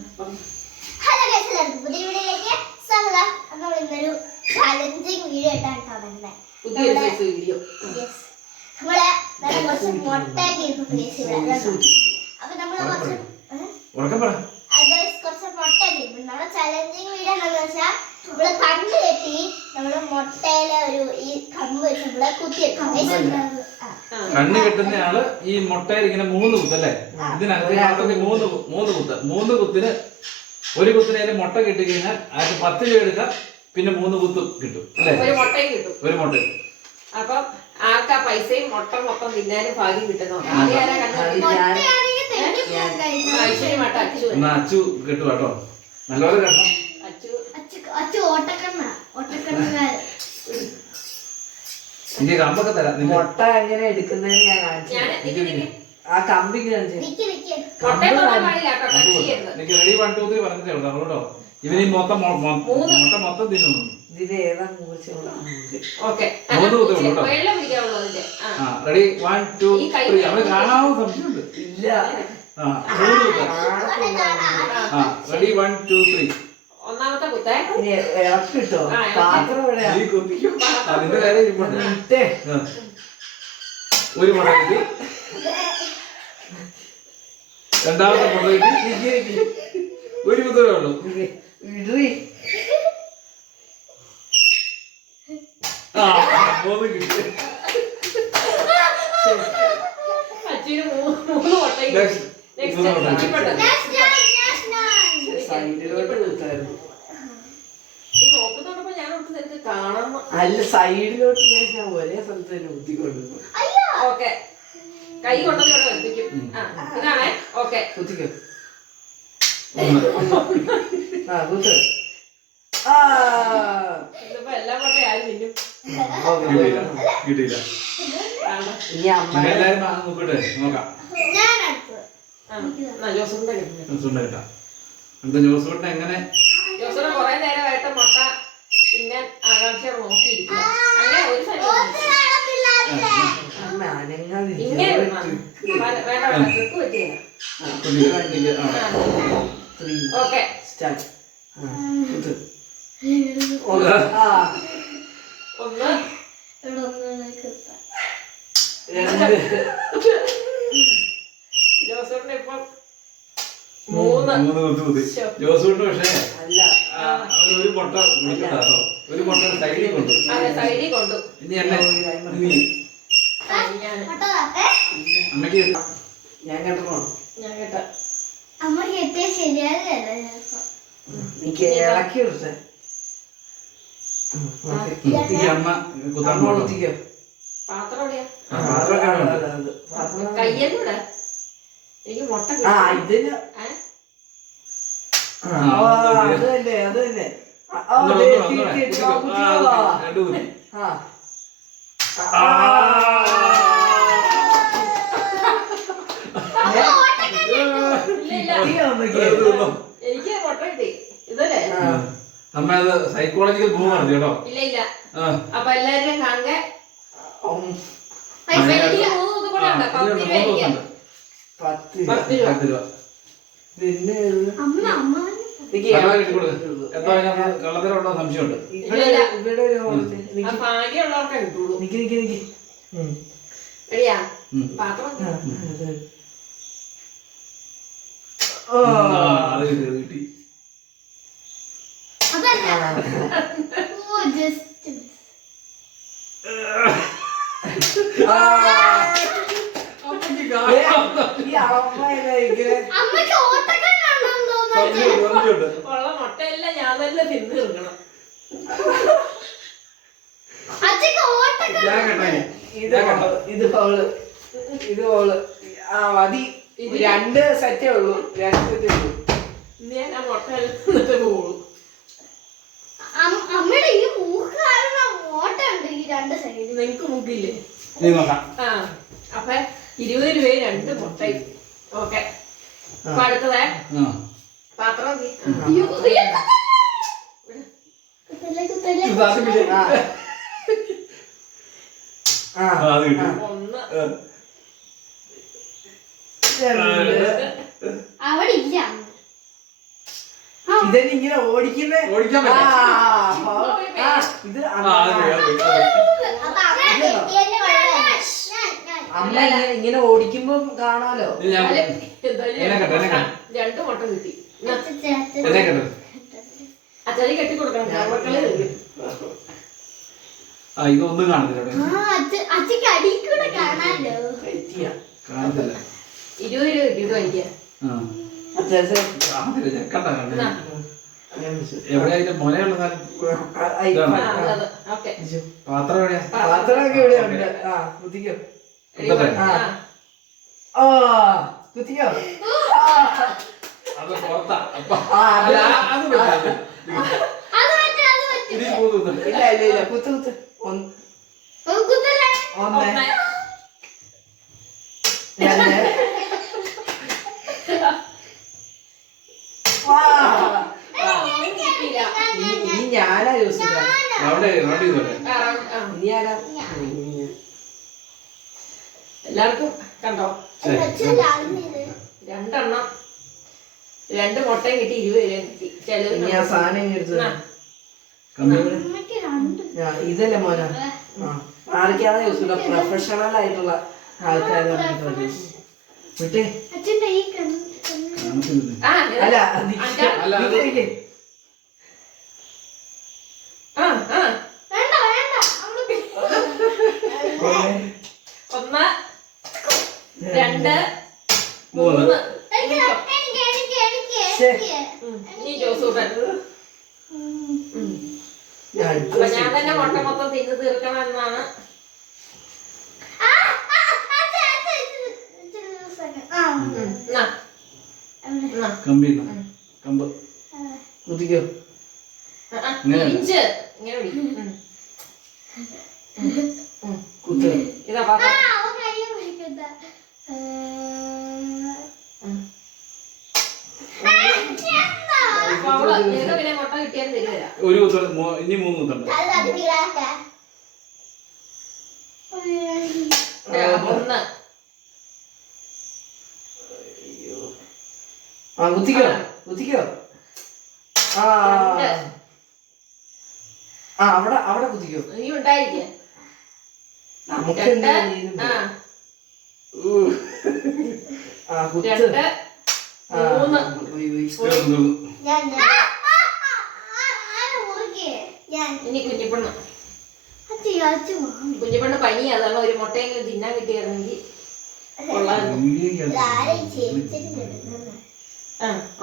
Hello guys എല്ലാവർക്കും പുതിയ വീഡിയോയിലേക്ക് സ്വാഗതം. അപ്പോൾ നമ്മൾ ഇന്നൊരു ചാലഞ്ചിങ് വീഡിയോ ആയിട്ടാണ് കാണുന്നത്. നമ്മൾ നല്ല കുറച്ച് മുട്ടയൊക്കെ ഇരുന്നു പ്ലേസ് ഇവിടെ. അപ്പൊ നമ്മൾ കുറച്ച് കുറച്ച് മുട്ടയൊക്കെ നമ്മുടെ ചലഞ്ചിങ് വീഡിയോ എന്താണെന്ന് വെച്ചാൽ നമ്മൾ കണ്ണ് കെട്ടി നമ്മൾ മുട്ടയിലെ ഒരു ഈ കമ്പ് വെച്ച് നമ്മളെ കുത്തിയെടുക്കാം. കണ്ണ് കെട്ടുന്ന ആൾ ഈ മുട്ടയിൽ ഇങ്ങനെ മൂന്ന് കുത്ത് അല്ലേ? ഇതിനകത്ത് മാത്രമേ മൂന്ന് മൂന്ന് കുത്ത്. മൂന്ന് കുത്തിന് ഒരു കുത്തിന് അതിന് മുട്ട കിട്ടി കഴിഞ്ഞാൽ അതിന് പത്ത് രൂപ എടുക്കാം പിന്നെ മൂന്ന് കുത്ത് കിട്ടും. അല്ലേ? ഒരു മുട്ടയും കിട്ടും. ഒരു മുട്ട അപ്പം ആർക്കാ പൈസയും മുട്ട മൊത്തം തിന്നാനും ഭാഗ്യം കിട്ടുന്നുണ്ട് അച്ചു എന്നാ അച്ചു കേട്ടോ. നല്ലപോലെ കെട്ടണം. അച്ചു. അച്ചു അച്ചു ഓട്ടക്കണ്ണ. എനിക്ക് കമ്പൊക്കെ തരാം നിന്റെ മുട്ട എങ്ങനെ എടുക്കുന്നതെന്ന് ഞാൻ കാണിച്ചു ഞാൻ നിക്ക് നിക്ക്. ആ കമ്പി കാണിച്ചു നിക്ക് നിക്ക്. മുട്ടയും തൊടാൻ പാടില്ല കേട്ടോ ടച്ച് ചെയ്യരുത്. റെഡി വൺ ടു ത്രീ പറഞ്ഞിട്ടേ ഉള്ളൂ. കേട്ടോ ഇവന് ഈ മൊത്തം മൊ- മൊ- മുട്ട മൊത്തം തിന്നുന്നു. ഇതിൽ ഏതാ മൂർച്ചയുള്ള ഓക്കെ. മൂന്ന് കുത്തേ ഉള്ളൂ കേട്ടോ. വെള്ളം പിടിക്കാവുള്ളൂ അതിന്റെ ആ. ആ റെഡി വൺ ടു ഈ കൈ ത്രീ അവന് കാണാവോ സംശയമുണ്ട്. ഇല്ല. ആ മൂന്ന് കുത്ത. ആ. റെഡി വൺ ടു ത്രീ കുത്തേ ഇനി ഇളക്കി കിട്ടോ? ആ, ഇളക്കി. പാത്രം അതിന്റെ ഇരിപ്പുണ്ട് ഇട്ടേ. ആ. ഒരു മുട്ട കിട്ടി. രണ്ടാമത്തെ മുട്ട കിട്ടി. ഒരു കുത്തരേ ഉള്ളൂ. ഇടുവി ആ മൂന്ന് കിട്ടി. അച്ചുവിന് മൂന്ന് Next. നെക്സ്റ്റ്. മൂന്ന് മുട്ട next nine. സൈഡിലോട്ട് കുത്തായിരുന്നു ഈ നോക്കുന്നുണ്ടപ്പോ കാണണം അല്ല സൈഡിലോട്ട് ഞാൻ ഒരേ സ്ഥലത്ത് തന്നെ കുത്തിക്കൊണ്ടു അയ്യോ! ഓക്കെ. കൈ കൊണ്ടത് ഇവിടെ വെപ്പിക്കും. ആ ഇതാണേ. ഓക്കെ. കുത്തിക്കോ ആ കുത്ത് ആ. ഇതിപ്പോ എല്ലാ മുട്ടയും ആരും തിന്നും ഓ, കിട്ടിയില്ല. കിട്ടിയില്ല. കാണാം. ഇനി അമ്മ ഇനി എല്ലാരും നോക്കട്ടെ. നോക്കാം. കിട്ടാം. എങ്ങനെ? ആകാംക്ഷയോടെ നോക്കിയിരിക്കുക. അങ്ങനെ ഒരു. ഇങ്ങനെ. വേണ്ട വേണ്ട ട്രിക്ക് പറ്റിയ. ഓക്കെ. ഒന്ന്. ജോസഫിന്റെ ഇപ്പൊ മൂന്ന് മൂന്ന് കുത്ത് കുത്തി. ശ്ശോ. ജോസ് കുട്ടൻ പക്ഷേ ഒരു മുട്ട കുടിക്കണ്ടോ ഒരു മുട്ട സൈഡിൽ കൊണ്ടു. സൈഡിൽ കൊണ്ടു. ഇനി അല്ലേ നീ ഞാൻ കിട്ടാം. ഞാൻ കേട്ടോ ഞാൻ കേട്ടോ. അമ്മ കേട്ടേ ശരിയാകല്ല എനിക്ക് ഇളക്കി. കുത്തിക്ക് അമ്മ കുത്താൻ കുത്തിക്കോ. പാത്രം എവിടെയാ. പാത്രം- കയ്യല്ലൂടെ എനിക്ക് മുട്ട ആ ഇതിന് ആ, അത്. തന്നെ അത് തന്നെ. എനിക്ക് മുട്ട കിട്ടി. ഇതല്ലേ. അമ്മ അത് സൈക്കോളജിക്കൽ ഭൂമാണ് കേട്ടോ. ഇല്ല ഇല്ല. അപ്പൊ എല്ലാരും കാണുക. പത്ത് രൂപ പത്ത് രൂപ ഉണ്ടോ സംശയമുണ്ട്? ഇവിടെ ഇവിടെ ഒരു നിക്ക് ഭാഗ്യമുള്ളവർക്കേ കിട്ടുള്ളൂ. നിക്ക് നിക്ക് നിക്ക് ഉം. എടിയാ പാത്രം ആ, അത്. ഓ. ആ, അത് കിട്ടി അതല്ല. ഓ ജസ്റ്റ് ആ. അമ്മയ്ക്ക് ഏ, കാണാം. ഈ അമ്മ എന്നാ ഇങ്ങനെ അമ്മയ്ക്ക് ഓട്ടക്കണ്ണുണ്ടോന്ന് തോന്നുന്നു സംശയമുണ്ട്, സംശയമുണ്ട്. ഉള്ള മുട്ടയെല്ലാം ഞാൻ തന്നെ തിന്നു തീർക്കണം. ഇത് ഹോൾ, ഇത് ഹോൾ ഇത് ആ മതി. രണ്ട് സെറ്റേ ഉള്ളൂ. രണ്ട് സെറ്റേ ഉള്ളൂ. ഇന്ന് ഞാൻ ആ മുട്ടയെല്ലാം തിന്നിട്ട് അമ്മയുടെ ഈ മൂക്ക് കാരണം ഓട്ടമുണ്ട് ഈ രണ്ട് സൈഡിൽ നിങ്ങക്ക് മുക്കില്ലേ? നീ നോക്കാം. ആ അപ്പൊ ഇരുപത് രൂപയും രണ്ട് മുട്ടയും. ഓക്കെ. അപ്പൊ അടുത്തതേ. പാത്രം ഒന്ന്. അവിടെ ഓടിക്കാൻ ഇത് അമ്മ ഇങ്ങനെ- ഇങ്ങനെ ഓടിക്കുമ്പോ കാണാലോ? രണ്ടു മുട്ട കിട്ടി. എന്നെ കണ്ടു അച്ചാരി കെട്ടി കൊടുക്കണം മക്കളെ ആ ഇത് ഒന്നും കാണത്തില്ല ഇവിടെ. അച്ഛക്ക് അടി കൂടെ കാണാലോ. കാണത്തില്ല. ഇരുപത് രൂപ കിട്ടിയിട്ട് വാങ്ങിക്കുക ആ. കാണത്തില്ല ഞാൻ കണ്ട കണ്ട എവിടെയാ ഇതിന്റെ മുലയുള്ള സ്ഥലം ആ, അതെ, അതെ. ഓക്കെ. പാത്രം എവിടെയാ? പാത്രമൊക്കെ ആ കുത്തിക്കോ. അത് പുറത്താ. അത് പറ്റാ ഇല്ല ഇല്ല ഇല്ല. കുത്തു കുത്ത്. ഇരുപത് രൂപ കിട്ടി ഇനി ആ സാധനം ഇങ്ങ് എടുത്ത് ആ. ആ, ഇതല്ലേ മോന? ആർക്കാതെ യൂസ് പ്രൊഫഷണൽ ആയിട്ടുള്ള ആൾക്കാരാണ് വിട്ടേ. അച്ഛന്റെ ഈ കണ്ണ് കാണത്തില്ല ആ അല്ല അല്ല, അത്. ആ ആ. വേണ്ട വേണ്ട. അവൾ ഒന്ന് രണ്ട് മൂന്ന്. എനിക്ക് എനിക്ക് എനിക്ക് എനിക്ക്. ഈ ജോസൂട്ടൻ. അപ്പൊ ഞാൻ തന്നെ മുട്ട മൊത്തം തിന്നു തീർക്കണമെന്നാണ്. കമ്പിന്നോ കമ്പ്. കുതിക്കോ ഇങ്ങനെ. ഇങ്ങനെ ഒരു കുത്തുണ്ട് ഇനി മൂന്ന് കുത്തുണ്ട് ആ കുത്തിക്കോ കുത്തിക്കോ. ആ. ആ അവിടെ അവിടെ കുത്തിക്കോ. നീ ഉണ്ടായിരിക്കേ. നമുക്ക്? ആ. കുത്ത്. മൂന്ന്. ഇനി കുഞ്ഞിപ്പെണ്ണ്. കുഞ്ഞിപ്പെണ്ണ് പനി അതാണ് ഒരു മുട്ടയെങ്കിലും തിന്നാൻ കിട്ടിയായിരുന്നെങ്കിൽ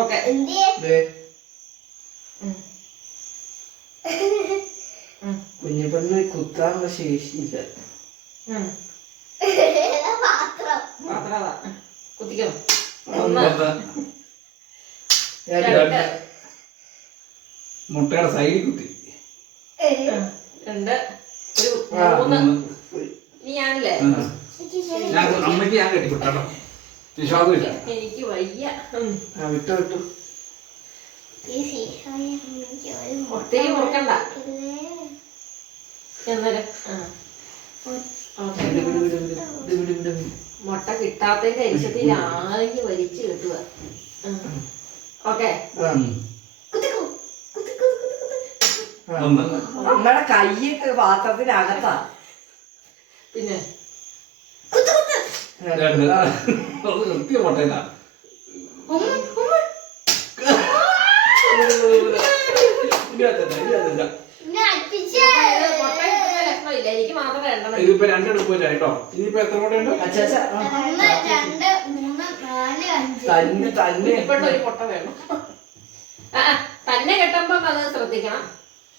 ഓക്കെ. കുഞ്ഞിപ്പെണ്ണ് കുത്താനുള്ള ശേഷിയില്ല. കുത്തിക്കോ. മുട്ടയുടെ സൈഡിൽ കുത്തി. ഒരു മൂന്ന്. ഞാൻ എനിക്ക് വയ്യ. വിട്ടു വിട്ടു. മുട്ട കിട്ടാത്തതിന്റെ അരിശത്തിൽ ആകെ വലിച്ചു കിട്ടുക. ഓക്കെ. നിങ്ങളുടെ കൈയൊക്കെ പാത്രത്തിനകത്താ. പിന്നെ കേട്ടോ. തന്നെ തന്നെ. തന്നെ കെട്ടുമ്പോ അത് ശ്രദ്ധിക്കണം.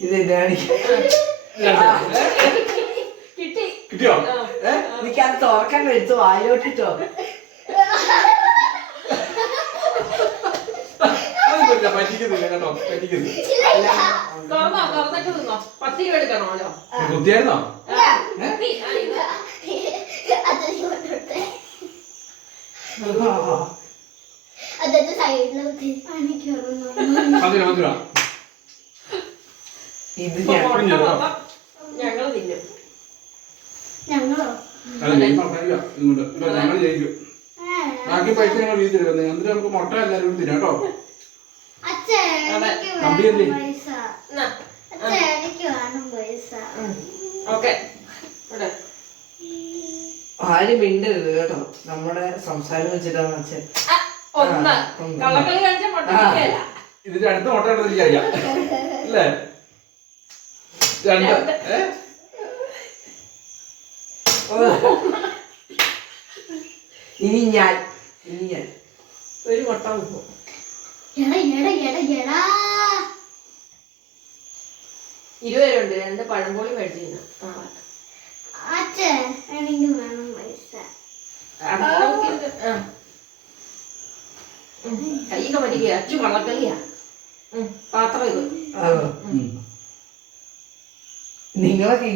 ഇത് ഡാഡി കിട്ടിയോ? എനിക്ക് അത് തുറക്കണ്ട എടുത്ത് വായിലോട്ടിട്ടോ പറ്റിക്കുന്നില്ല കേട്ടോ പറ്റിക്കുന്നില്ല. കുത്തിയായിരുന്നോ? അതെ മധുര മധുര. മൊത്തം ഞങ്ങൾ തിന്നും. ഞങ്ങളോ? അല്ല ഞങ്ങൾ ജയിക്കും. ബാക്കി പൈസ ഞങ്ങൾ വീട്ടിൽ തരുന്നത് എന്നിട്ട് നമുക്ക് മുട്ട എല്ലാവരും തിന്നാം കേട്ടോ. അച്ഛൻ അതെ. എനിക്ക് കമ്പി വേണം അല്ലേ? പൈസ. എന്നാ, അച്ഛൻ എനിക്ക് വേണം പൈസ. ഉം. ഓക്കെ. ഇവിടെ. ആരും മിണ്ടരുത് കേട്ടോ. നമ്മുടെ സംസാരം വെച്ചിട്ടാണ് അച്ഛൻ. ഇതിന്റെ ഒന്ന്. ആ, എടുത്തിരിക്കാം കള്ളക്കളി കാണിച്ച മുട്ട ആ. കിട്ടിയല്ല ഇതിന്റെ അടുത്ത മുട്ട എടുത്ത് എനിക്കറിയാം അല്ലേ രണ്ട്. ഏ? ഇനി ഞാൻ ഇനി ഞാൻ. ഒരു മുട്ട നിന്നു എടാ എടാ എടാ എടാ. ഇരുപത് ഉണ്ട് രണ്ട് പഴംപോളി മേടിച്ചു കൈ ആ. അച്ഛൻ എനിക്ക് വേണം പൈസ അടുത്ത നമുക്ക് ഇത്, ആ. ഉം. കൈയൊക്കെ മരിക്കുക അച്ചു കള്ളക്കളിയാ ഉം. പാത്രം ഇത് ആണോ? ഉം. നിങ്ങളൊക്കെ?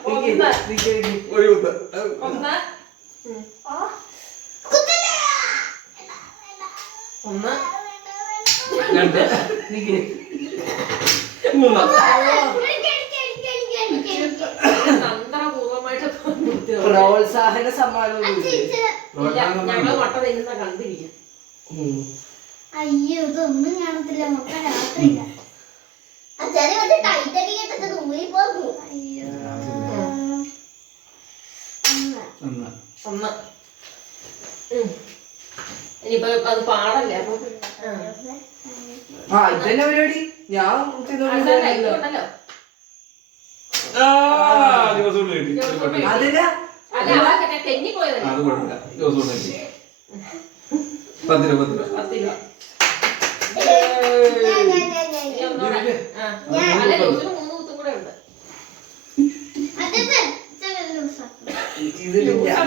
നിക്ക്, ഒന്ന്. ഒരു കുത്ത്. രണ്ട്. മൂന്ന് എനിക്ക് എനിക്ക് എനിക്ക് എനിക്ക് എനിക്ക് എനിക്ക് തന്ത്രപൂർവമായിട്ട് കുത്തിയത്. പ്രോത്സാഹന സമ്മാനം ഞങ്ങൾ മുട്ട കണ്ടിരിക്കും. അയ്യോ ഇതൊന്നും കാണത്തില്ല. മൊത്തം രാത്രിയില്ല. ഇനിയിപ്പോ അത് പാടല്ലേ അപ്പൊ? ആ. ആ ഇതന്നെ പരിപാടി. ഞാൻ ദിവസം കൊണ്ട് കിട്ടി. ഒരു പട്ടി. അതിനാ? അല്ല അതൊക്കെ തെന്നിപ്പോയതല്ലേ അത് കുഴപ്പമില്ല ദിവസം കൊണ്ട് കിട്ടി. പത്ത് രൂപ പത്ത് രൂപ പത്ത് രൂപ ഇനി ഒന്നുകൂടെ ആ. അല്ല ദിവസത്തിന് മൂന്ന് കുത്തും കൂടെ ഉണ്ട്. ഇതിൽ ഞാൻ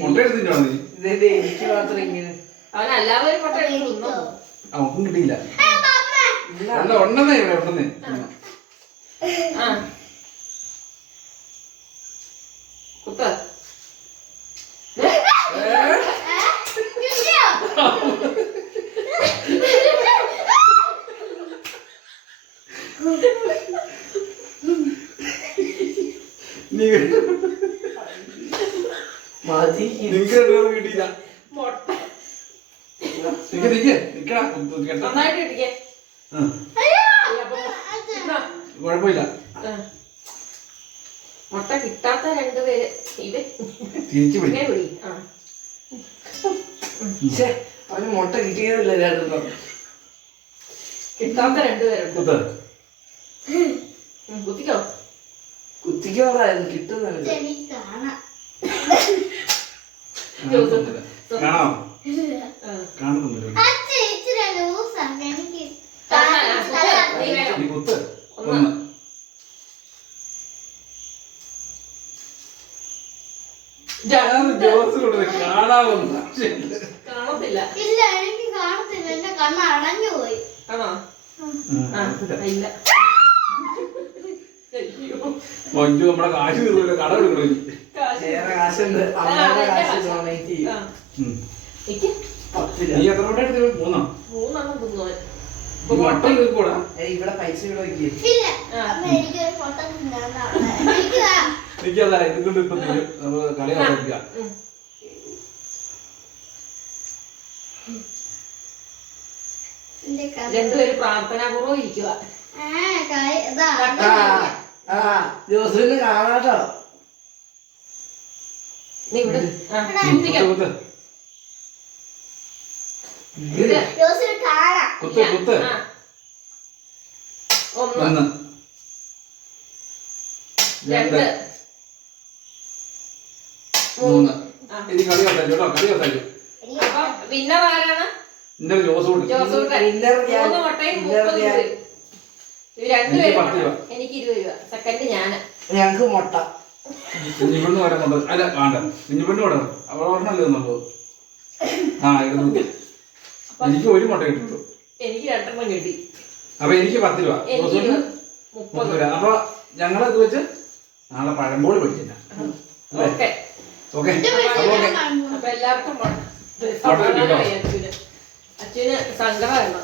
മുട്ട എടുത്തിട്ടോ നീ? ഇതിന്റെ എനിക്ക് മാത്രം ഇങ്ങനെ. അവൻ അല്ലാതെ ഒരു മുട്ട എടുത്ത് തിന്നോ? കിട്ടിയില്ല ആ, പപ്പ. ഇല്ല. അല്ല ഉണ്ടെന്നേ ഇവിടെ ഉണ്ടെന്നേ ആ കുത്ത് ഏ? കിട്ടിയോ? നീ മതി. നിനക്ക് രണ്ടുപേരും കിട്ടിയില്ല മുട്ട നിക്ക് നിക്ക്. നിക്കടാ. കേട്ടോ. കുഴപ്പമില്ല. മുട്ട കിട്ടാത്ത രണ്ടുപേര് ഇത്. തിരിച്ചു പിടി. ആ. ഛേ, അവന് മുട്ട കിട്ടിയതല്ല രണ്ടെണ്ണം കിട്ടാത്ത രണ്ടുപേരുണ്ട് കുത്തിക്കോ. കുത്തിക്കോറായിരുന്നു കിട്ടുന്നില്ല എനിക്ക് കാണാം കാണുന്നില്ല. കാണാമോ ആ. കാണുന്നില്ല അച്ഛൻ ഇച്ചിരി ലൂസാണ് എനിക്ക് ആ, ആ, കുത്ത്. നീ കുത്ത് ഒന്ന്. ഒന്ന് ഞാൻ ജോസ് കൊടുത്ത് കാണാമെന്ന് സംശയമില്ല. കാണത്തില്ല ഇല്ല എനിക്ക് കാണത്തില്ല എന്റെ കണ്ണ് അടഞ്ഞു പോയി ആണോ ഇല്ല. മഞ്ജു നമ്മുടെ കാശ് തീർന്നില്ല കട. പത്ത് നീ എത്ര മുട്ട എടുത്ത് മൂന്നാ തീർക്കൂടാ ഏയ്, ഇവിടെ പൈസ ഇവിടെ. എനിക്കതാ ഇതുകൊണ്ട് ഇപ്പൊ കളി ആരംഭിക്കാം. രണ്ടുപേരും പ്രാർത്ഥനാപൂർവം ഇരിക്കുക ആ, ജോസിന് കാണാട്ടോ. നീ ഇവിടെ. ആ, കുത്തിക്കോ. കുത്ത് ഇത്. ജോസിന് കാണാം. കുത്ത് കുത്ത്. ആ. ഒന്ന്. ഒന്ന്. രണ്ട്. രണ്ട്. മൂന്ന്. ആ. ഇനി കളി കേട്ടോ. കളി എനിക്ക് അപ്പൊ വിന്നർ ആരാണ്? ഇന്നലെ ജോസ് കൊടുത്തു. ജോസൂട്ടൻ ഇന്നർ ഞാൻ മൂന്ന് മുപ്പത് ഞാൻ രണ്ടുപേരും പത്ത് രൂപ. എനിക്ക് ഇരുപത് രൂപ. സെക്കൻഡ് ഞാൻ. ഞങ്ങക്ക് മുട്ട. കുഞ്ഞിപ്പെണ്ണ് വരെ കൊണ്ട് അല്ല വേണ്ട. കുഞ്ഞിപ്പെണ്ണ് ഇവിടെ അവിടെ ഒരെണ്ണല്ലേ തന്നുള്ളൂ ആ ഇരുന്നൂറ്റി. എനിക്ക് ഒരു മുട്ട കിട്ടുള്ളൂ എനിക്ക് രണ്ടെണ്ണം കിട്ടി. അപ്പൊ എനിക്ക് പത്ത് രൂപ. എനിക്ക് ജോസൂട്ടിന് ഇരുപത് മുപ്പത്. മുപ്പത് രൂപ. അപ്പൊ ഞങ്ങളത് വെച്ച് നാളെ പഴമ്പോളി പഠിച്ചില്ല ഓക്കെ. ഓക്കെ. അപ്പൊ എല്ലാവർക്കും മുട്ട കിട്ടിയോ? സമാധാനമായി അച്ഛന് അച്ഛന് സങ്കടമായിരുന്നു.